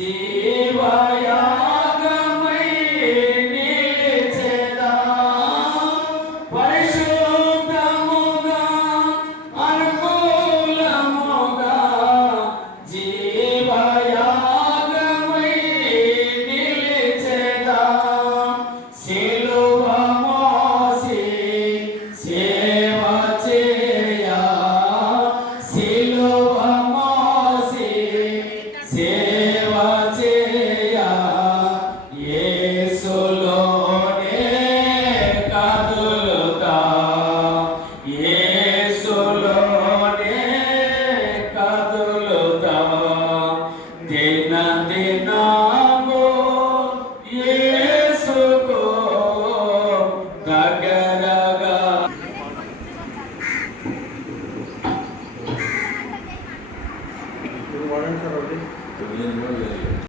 sim వాడండి sir ఒకటి